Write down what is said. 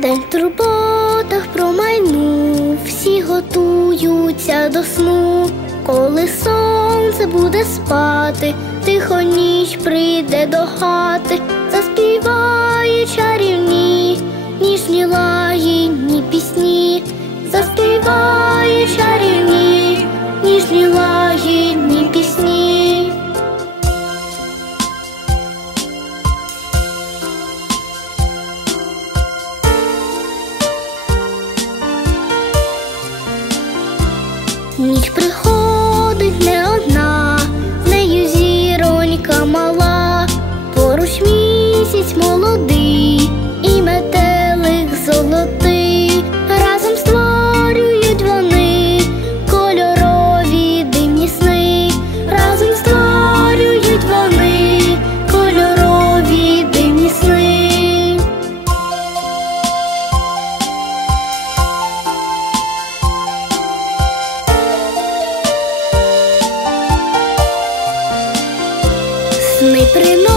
День в турботах промайнув, всі готуються до сну. Коли сонце буде спати, тихо ніч прийде до хати, заспіває чарівні, ніжні лагідні пісні, заспіває Ніч приходить не одна, з нею зіронька мала, поруч місяць молодий Сни приносять